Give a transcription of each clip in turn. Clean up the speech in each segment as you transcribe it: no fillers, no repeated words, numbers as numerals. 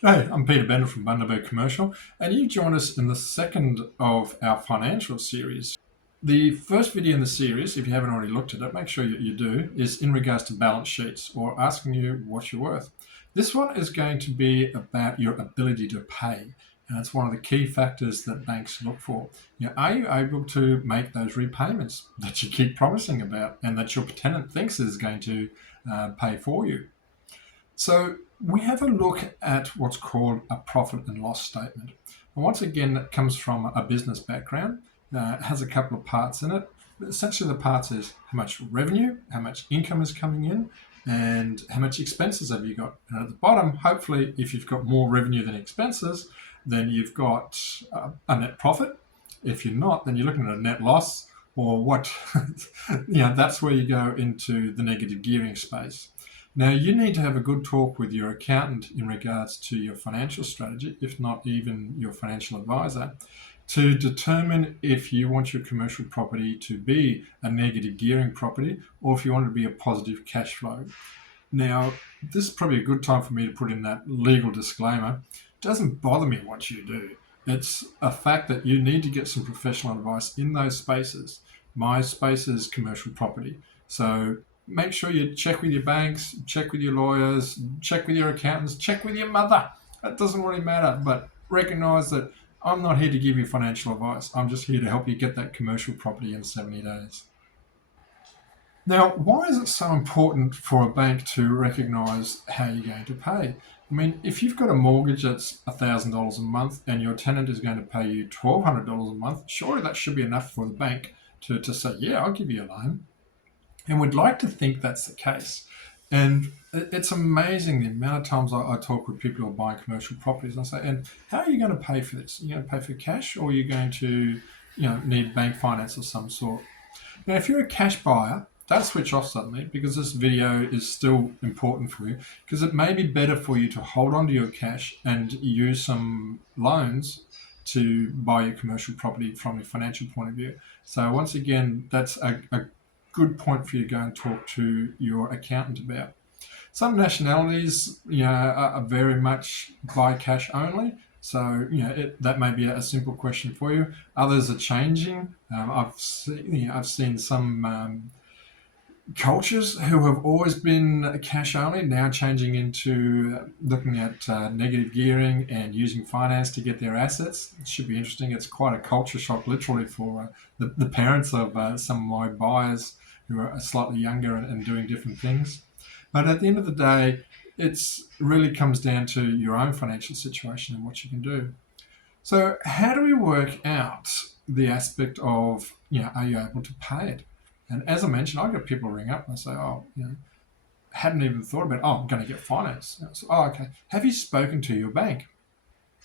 Hey, I'm Peter Bender from Bundaberg Commercial, and you join us in the second of our financial series. The first video in the series, if you haven't already looked at it, make sure you do, is in regards to balance sheets or asking you what you're worth. This one is going to be about your ability to pay, and it's one of the key factors that banks look for. Are you able to make those repayments that you keep promising about and that your tenant thinks is going to pay for you? So we have a look at what's called a profit and loss statement. And once again, it comes from a business background. It has a couple of parts in it. But essentially, the parts is how much revenue, how much income is coming in, and how much expenses have you got. And at the bottom, hopefully, if you've got more revenue than expenses, then you've got a net profit. If you're not, then you're looking at a net loss, or what, that's where you go into the negative gearing space. Now, you need to have a good talk with your accountant in regards to your financial strategy, if not even your financial advisor, to determine if you want your commercial property to be a negative gearing property or if you want it to be a positive cash flow. Now, this is probably a good time for me to put in that legal disclaimer. It doesn't bother me what you do. It's a fact that you need to get some professional advice in those spaces. My space is commercial property. So make sure you check with your banks, check with your lawyers, check with your accountants, check with your mother. That doesn't really matter, but recognize that I'm not here to give you financial advice. I'm just here to help you get that commercial property in 70 days. Now, why is it so important for a bank to recognise how you're going to pay? I mean, if you've got a mortgage that's $1,000 a month and your tenant is going to pay you $1,200 a month, surely that should be enough for the bank to say, yeah, I'll give you a loan. And we'd like to think that's the case. And it's amazing the amount of times I talk with people who are buying commercial properties and I say, and how are you going to pay for this? Are you going to pay for cash or are you going to, need bank finance of some sort? Now, if you're a cash buyer, don't switch off suddenly because this video is still important for you because it may be better for you to hold on to your cash and use some loans to buy your commercial property from a financial point of view. So once again, that's a good point for you to go and talk to your accountant about. Some nationalities, are very much buy cash only. So, that may be a simple question for you. Others are changing. I've seen some cultures who have always been cash only now changing into looking at negative gearing and using finance to get their assets. It should be interesting. It's quite a culture shock, literally, for the parents of some of my buyers who are slightly younger and doing different things. But at the end of the day, it's really comes down to your own financial situation and what you can do. So, how do we work out the aspect of, are you able to pay it? And as I mentioned, I get people ring up and I say, oh, hadn't even thought about, oh, I'm going to get finance. So, oh, okay. Have you spoken to your bank?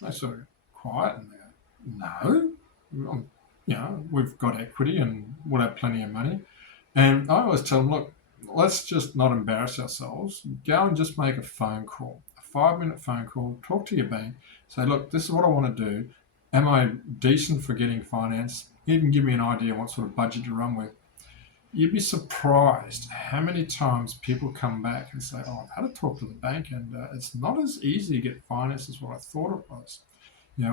They sort of quiet and they go, no. We've got equity and we'll have plenty of money. And I always tell them, look, let's just not embarrass ourselves. Go and just make a phone call, a 5-minute phone call, talk to your bank, say, look, this is what I want to do. Am I decent for getting finance? Even give me an idea what sort of budget to run with. You'd be surprised how many times people come back and say, oh, I've had to talk to the bank and it's not as easy to get finance as what I thought it was.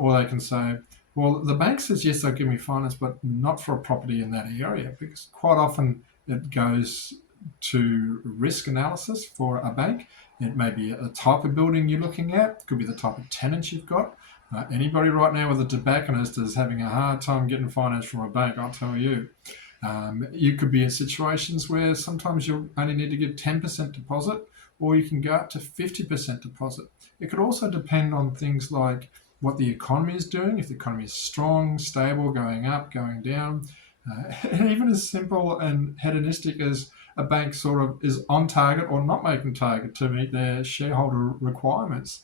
Or they can say, well, the bank says, yes, they'll give me finance, but not for a property in that area because quite often it goes to risk analysis for a bank. It may be a type of building you're looking at, it could be the type of tenants you've got. Anybody right now with a tobacconist is having a hard time getting finance from a bank, I'll tell you. You could be in situations where sometimes you only need to give 10% deposit or you can go up to 50% deposit. It could also depend on things like what the economy is doing, if the economy is strong, stable, going up, going down. And even as simple and hedonistic as a bank sort of is on target or not making target to meet their shareholder requirements.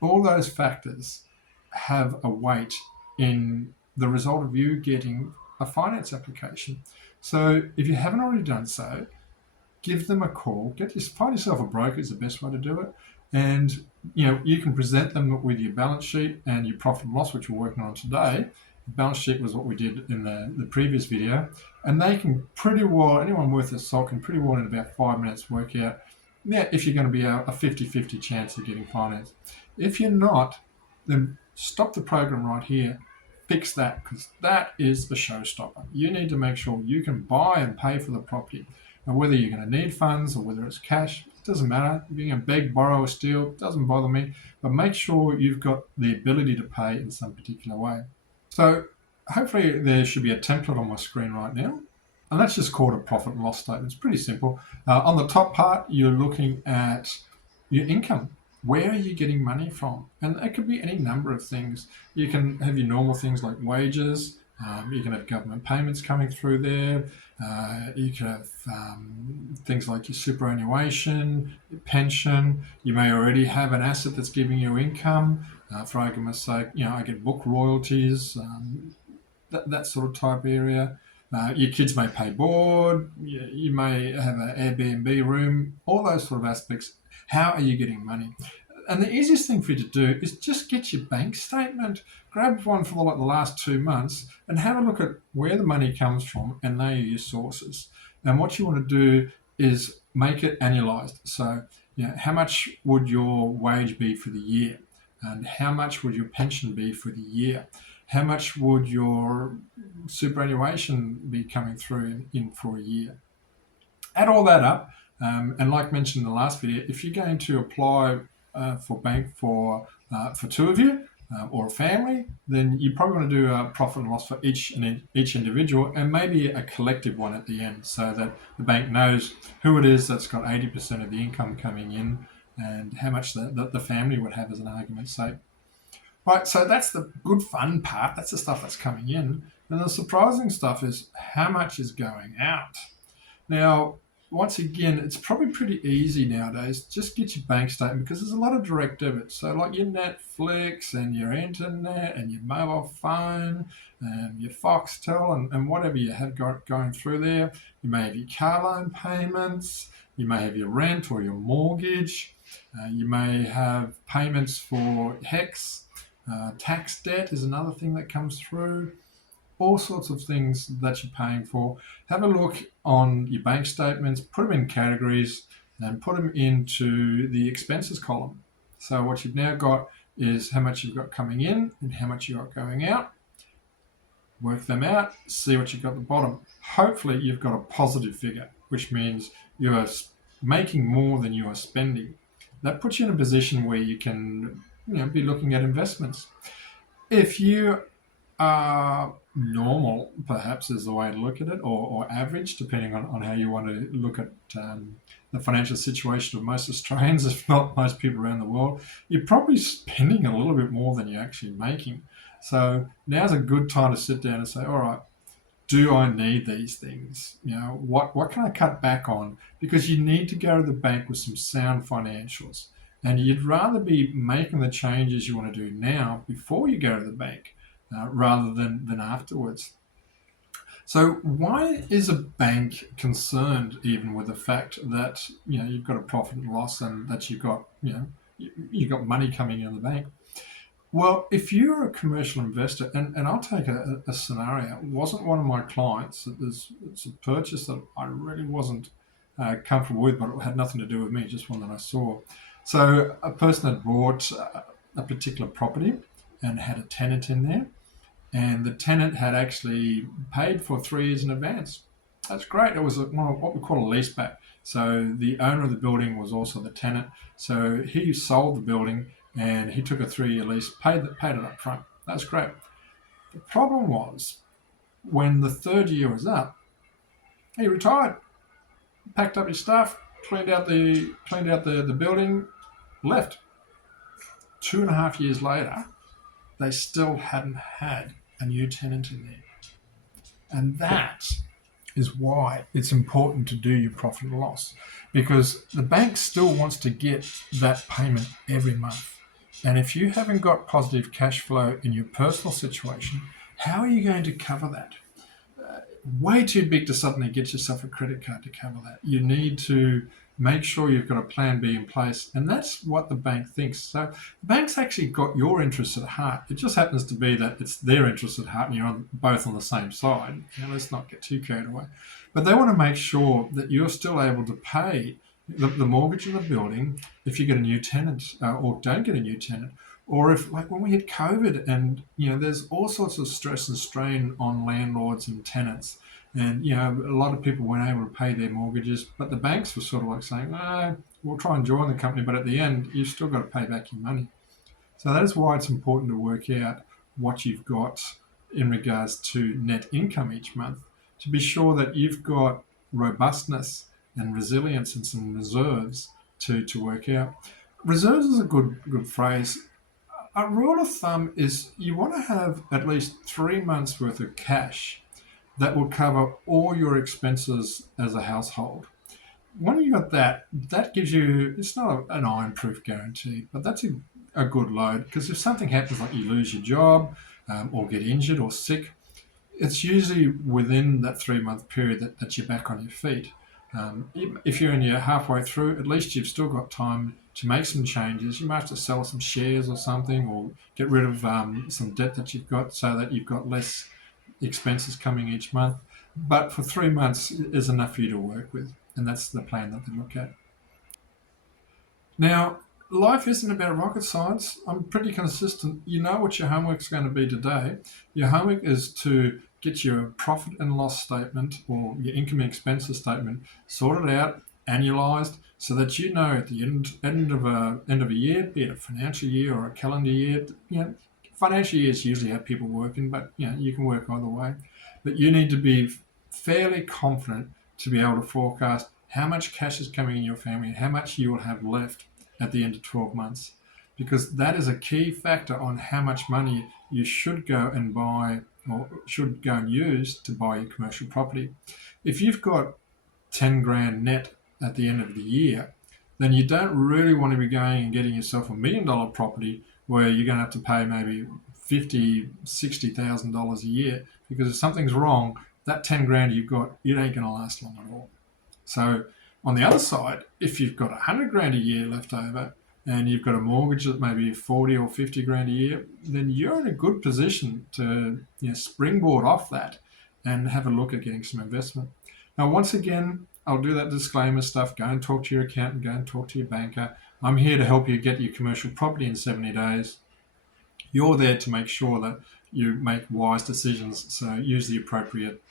All those factors have a weight in the result of you getting a finance application. So if you haven't already done so, give them a call. Find yourself a broker is the best way to do it. And you can present them with your balance sheet and your profit and loss, which we're working on today. The balance sheet was what we did in the previous video. And they can pretty well, anyone worth their salt can pretty well in about 5 minutes work out Yeah, if you're going to be a 50-50 chance of getting finance. If you're not, then stop the program right here. Fix that, because that is the showstopper. You need to make sure you can buy and pay for the property. And whether you're going to need funds or whether it's cash, it doesn't matter. If you're going to beg, borrow, or steal, it doesn't bother me. But make sure you've got the ability to pay in some particular way. So hopefully there should be a template on my screen right now. And that's just called a profit and loss statement. It's pretty simple. On the top part, you're looking at your income. Where are you getting money from? And it could be any number of things. You can have your normal things like wages. You can have government payments coming through there. You can have things like your superannuation, your pension. You may already have an asset that's giving you income. For argument's sake, I get book royalties, that sort of type area. Your kids may pay board. You may have an Airbnb room. All those sort of aspects. How are you getting money? And the easiest thing for you to do is just get your bank statement, grab one for like the last 2 months, and have a look at where the money comes from, and they are your sources. And what you want to do is make it annualized. So, how much would your wage be for the year? And how much would your pension be for the year? How much would your superannuation be coming through in for a year? Add all that up, and like mentioned in the last video, if you're going to apply for bank for two of you or a family, then you probably want to do a profit and loss for each individual, and maybe a collective one at the end, so that the bank knows who it is that's got 80% of the income coming in, and how much the family would have, as an argument's sake. Right, so that's the good fun part. That's the stuff that's coming in. And the surprising stuff is how much is going out. Now, once again, it's probably pretty easy nowadays. Just get your bank statement, because there's a lot of direct debits. So like your Netflix and your internet and your mobile phone and your Foxtel and whatever you have got going through there. You may have your car loan payments. You may have your rent or your mortgage. You may have payments for HECS. Tax debt is another thing that comes through. All sorts of things that you're paying for. Have a look on your bank statements, put them in categories, and put them into the expenses column. So what you've now got is how much you've got coming in and how much you've got going out. Work them out, see what you've got at the bottom. Hopefully you've got a positive figure, which means you are making more than you are spending. That puts you in a position where you can be looking at investments. If you are normal, perhaps is the way to look at it, or average, depending on how you want to look at the financial situation of most Australians, if not most people around the world, you're probably spending a little bit more than you're actually making. So now's a good time to sit down and say, all right, do I need these things? What can I cut back on? Because you need to go to the bank with some sound financials. And you'd rather be making the changes you want to do now before you go to the bank, rather than afterwards. So why is a bank concerned even with the fact that you've got a profit and loss, and that you've got money coming in the bank? Well, if you're a commercial investor, and I'll take a scenario. It wasn't one of my clients. It's a purchase that I really wasn't comfortable with, but it had nothing to do with me, just one that I saw. So a person had bought a particular property and had a tenant in there, and the tenant had actually paid for 3 years in advance. That's great. It was what we call a lease back. So the owner of the building was also the tenant. So he sold the building and he took a 3-year lease, paid it up front. That's great. The problem was, when the 3rd year was up, he retired, packed up his stuff, cleaned out the building, left. 2.5 years later, they still hadn't had a new tenant in there. And that is why it's important to do your profit and loss, because the bank still wants to get that payment every month. And if you haven't got positive cash flow in your personal situation, how are you going to cover that? Way too big to suddenly get yourself a credit card to cover that. You need to make sure you've got a plan B in place, and that's what the bank thinks. So the bank's actually got your interests at heart. It just happens to be that it's their interests at heart, and you're both on the same side. Let's not get too carried away. But they want to make sure that you're still able to pay the mortgage of the building, if you get a new tenant or don't get a new tenant, or if, like when we had COVID, and there's all sorts of stress and strain on landlords and tenants, and a lot of people weren't able to pay their mortgages, but the banks were sort of like saying, "No, we'll try and join the company, but at the end, you've still got to pay back your money." So that is why it's important to work out what you've got in regards to net income each month, to be sure that you've got robustness and resilience and some reserves to work out. Reserves is a good phrase. A rule of thumb is you want to have at least 3 months worth of cash that will cover all your expenses as a household. When you got that, that gives you, it's not an iron-proof guarantee, but that's a good load, because if something happens, like you lose your job or get injured or sick, it's usually within that 3 month period that you're back on your feet. If you're in your halfway through, at least you've still got time to make some changes. You might have to sell some shares or something, or get rid of some debt that you've got, so that you've got less expenses coming each month. But for 3 months is enough for you to work with, and that's the plan that they look at. Now, life isn't about rocket science. I'm pretty consistent. You know what your homework's going to be today. Your homework is to get your profit and loss statement or your income and expenses statement sorted out, annualized, so that you know at the end of a year, be it a financial year or a calendar year. Financial years usually have people working, but you can work either way. But you need to be fairly confident to be able to forecast how much cash is coming in your family and how much you will have left at the end of 12 months, because that is a key factor on how much money you should go and buy, or should go and use to buy your commercial property. If you've got 10 grand net at the end of the year, then you don't really want to be going and getting yourself $1 million property where you're going to have to pay maybe $50,000, $60,000 a year, because if something's wrong, that 10 grand you've got, it ain't going to last long at all. So on the other side, if you've got 100 grand a year left over and you've got a mortgage that maybe 40 or 50 grand a year, then you're in a good position to springboard off that and have a look at getting some investment. Now, once again, I'll do that disclaimer stuff. Go and talk to your accountant, go and talk to your banker. I'm here to help you get your commercial property in 70 days. You're there to make sure that you make wise decisions, so use the appropriate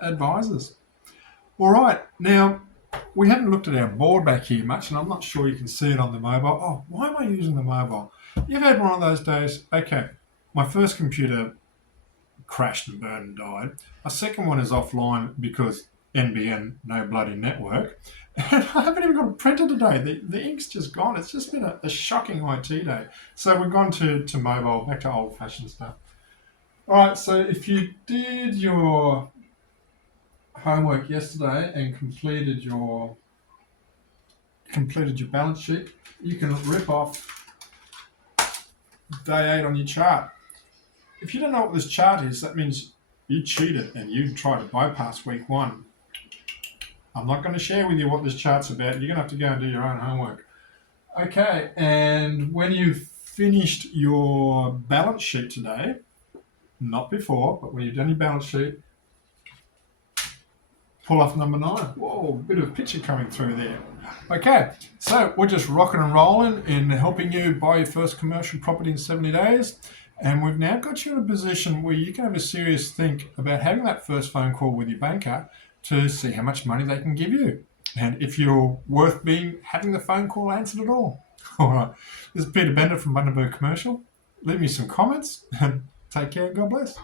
advisors. All right, now we haven't looked at our board back here much, and I'm not sure you can see it on the mobile. Oh, why am I using the mobile? You've had one of those days. Okay, my first computer crashed and burned and died. My second one is offline because NBN, no bloody network. And I haven't even got a printer today. The ink's just gone. It's just been a shocking IT day. So we've gone to mobile, back to old-fashioned stuff. All right, so if you did your homework yesterday and completed your balance sheet, you can rip off day 8 on your chart. If you don't know what this chart is, that means you cheated and you tried to bypass week 1. I'm not going to share with you what this chart's about. You're going to have to go and do your own homework. Okay, and when you've finished your balance sheet today, not before, but when you've done your balance sheet, pull off number 9. Whoa, bit of picture coming through there. Okay, so we're just rocking and rolling in helping you buy your first commercial property in 70 days. And we've now got you in a position where you can have a serious think about having that first phone call with your banker to see how much money they can give you, and if you're worth having the phone call answered at all. All right, this is Peter Bender from Bundaberg Commercial. Leave me some comments, and take care and God bless.